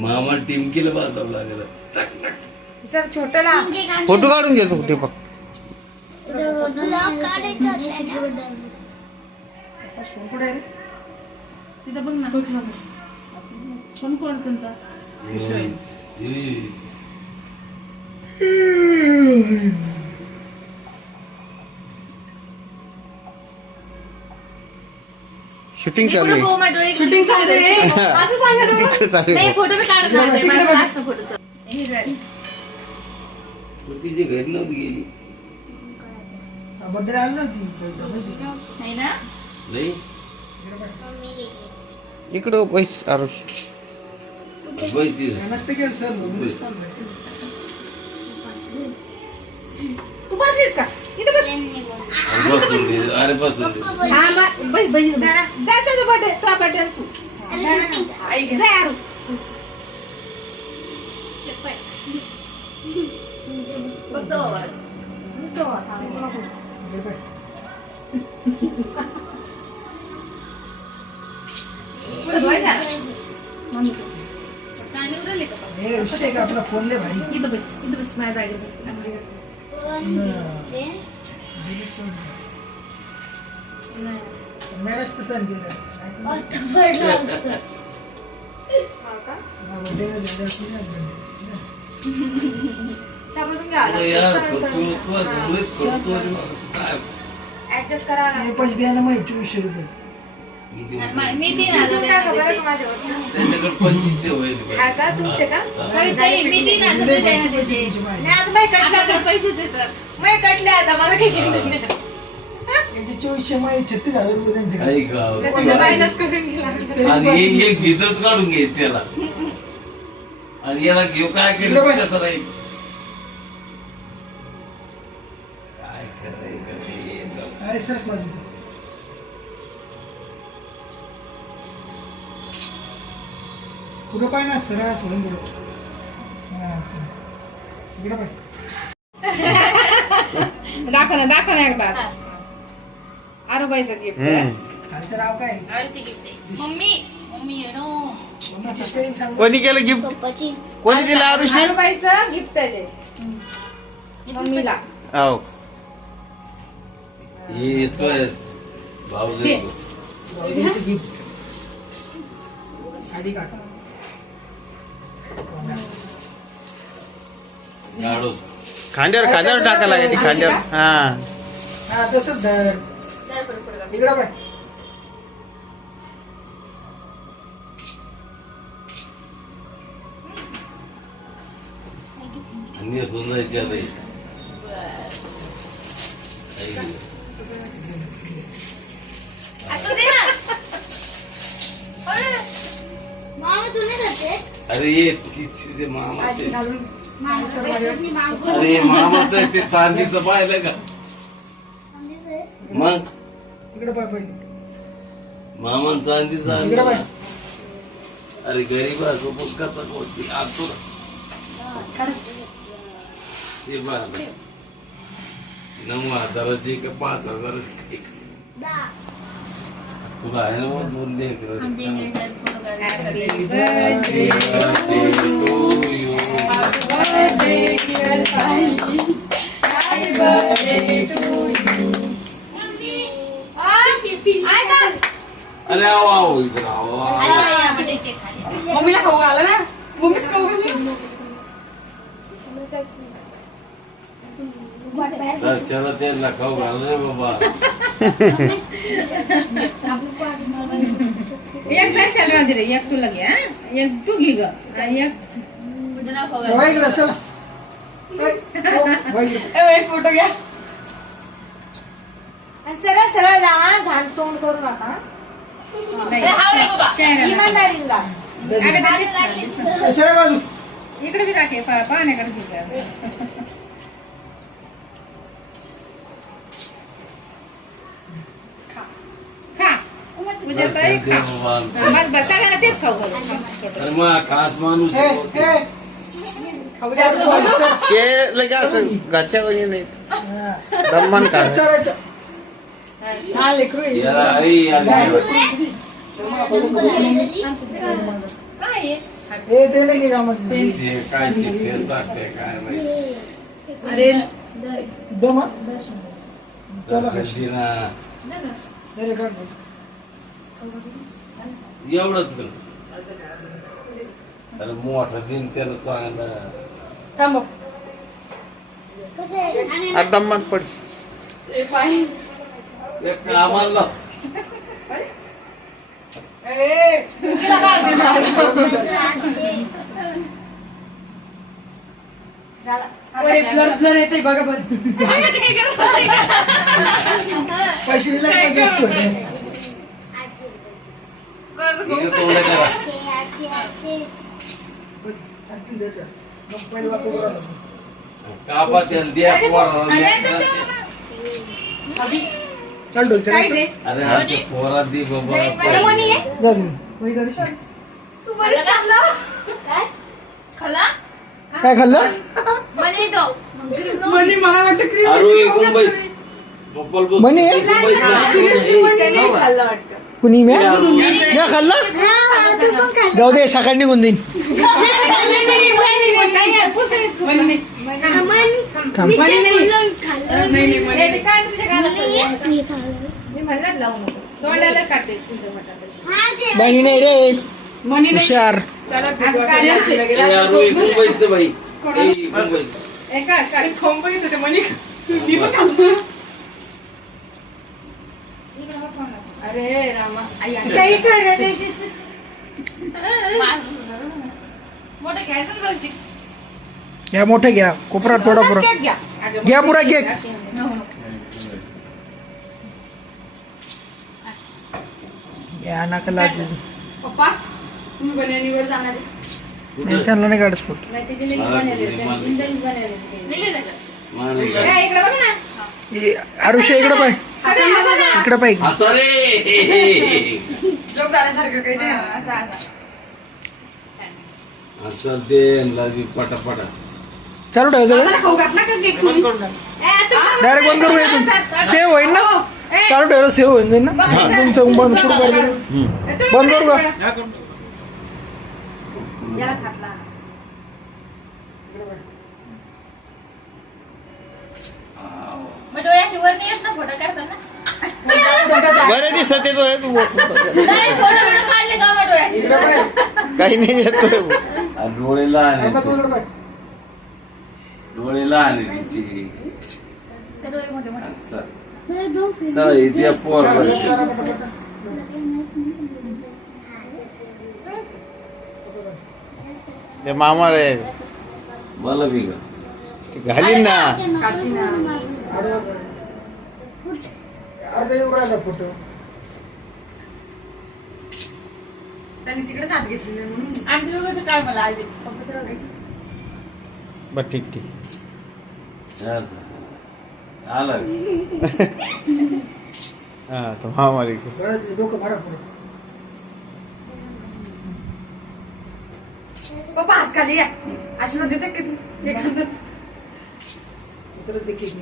मामा टिमकीला बांधावं लागेल. जर काढले? फोटो काढून घे फक्त रे. तिथं बघ ना. फोन कोण तुमचा. शूटिंग चालू आहे. शूटिंग चालू आहे. असं सांगा ना. तिकडे चालू आहे. फोटो मी काढत नव्हते माझं असतं फोटोचं. हे झाली. तिची घरी नव्हती गेली. बर्थडे आला ना ती. नाही ना? नाही. इकडं पैस आरुष. माहिती नसते केलं सर तू बसलीस का? अरे दे बस. बस बस जा तुझा बर्थडे तुझा तू जा यार? हे आपला फोन ले भाई. इथं बस इथं बस माझ्या जागेवर बस. मॅरेज तर सण केलं ऍडजस्ट करा. ना पैसे द्यायला माहिती चोवीसशे रुपये. मी तीन हजार पंचवीसशे होईल का तुमचे का? मी तीन हजार पैसे आता मला काही चोवीसशे माहिती छत्तीस हजार रुपये मायनस करून गेला. आणि हे काढून घे त्याला. आणि याला घेऊ काय केलं त्याचं नाही काय करायचं पुढं पाय ना सरळ हा, असं. इकडं पाय दाखव ना दाखव ना एकदा. आरोबाईचं गिफ्ट. खालचं नाव काय? आवडीची गिफ्ट आहे. मम्मी मम्मी स्पेलिंग सांग? कोणी केलं गिफ्ट पप्पाची. कोणी दिलं आरुष? आरोबाईचं गिफ्ट आहे ते. मम्मीला. हो हे. येतोय भाऊ भाऊजींचं गिफ्ट साडी काढ. गाडोस खांद्यावर खांद्यावर टाकायला लागायची खांद्यावर. हा. हा तसंच धर. इकडं पाय आणि सुंदर त्यात अरे ये ती- मामाचं अरे मामाचं ते चांदीचं पाहिलं का. मग? इकडं पाय पहिले मामा चांदीचं. अरे गरीब असो पुस्तकाचा कोणती आतुर ते पाहिलं नऊ हजाराची का पाच हजाराची. तुला आहे ना मग दोन लेकरं. Happy birthday. To you. birthday, dear. Happy birthday to you. अरे आओ आओ इधर आओ. मम्मीला खाऊ घाला ना मम्मीच खाऊ चला त्यांना खाऊ घाल रे बाबा एक लक्षाला दे रे एक तुला घे हा? एक तू घे ग. आणि एक. चला. ए, हो, फोटो घ्या. आणि सरळ सरळ जा हा, घाण तोंड करू नका नाही. हा अगं. ए, सरळ बाजू. इकडे बी दाखव पा- पाहण्याकडे घे. म्हणजे दर्शन दे. बाबा बस बस सगळ्यांना तेच खाऊ घालू. अरे मग खास माणूस ए ए खाऊ द्या खाऊ. ते लगे असं घरच्या वहिनी नाही. दमान का चालायचं हा, लेकरू आहे. याला आई आली काय आहे? ए ते नाही कामाचं काय काय अरे दे मग दर्शना दे काढ. एवढंच अरे मोठा दिन त्याला चांगला. आता मन पड. एक कामाला लाव. पैसे दिले का जास्त होते? तोंडे करा आठशे, आठशे. आणखी दे त्या. मग पहिले वाटतो. काय? खाल्ला काय खाल्लं? कुणी म्या म्या खाल्लं हा. जाऊ दे सकाळी निघून जाईन अमन, थांब. मी ते बोललो, खाल्लं. हे ते काढ तुझ्या गालात. अरे रामा. आई आई. काही. मोठं घ्यायचं ना. घ्या मोठं घ्या. कोपरा थोडा पुरा. केक घ्या. घ्या पुरा केक घ्या. नका लागू. पप्पा तुम्ही बन्यानीवर जाणार आहे. नाही त्यांना नाही काढस फोट नाही ते. त्यांनी इकडे बघ ना. आरुष्य इकडं पाय. इकडं लागी पटापटा. चालू ठेवायचं डायरेक्ट बंद करू सेव होईल ना? चालू ठेवलं सेव होईल जाईल ना? तुमचं बंद करू. बंद करू. का? थोडं. याला खातला. मग डोळ्याशी वर नाही येत ना फोटो काढताना बरं दिसत येतो काही नाही येतोय आणि डोळे लहान पाय. डोळे लहान आहे तिचे चल. इथे पोर ते मामा रे. मला बी का घालीन ना. आता येऊ राहिला फोटो त्यांनी तिकडेच हात घेतलेले म्हणून आणि मला आज. बर ठीक ठीक. आला हा तो बरं, ते डोकं मारा पुढं. पप्पा हात खाली या आशीर्वाद देतात का तू हे खाल्लं उतरत दे केक.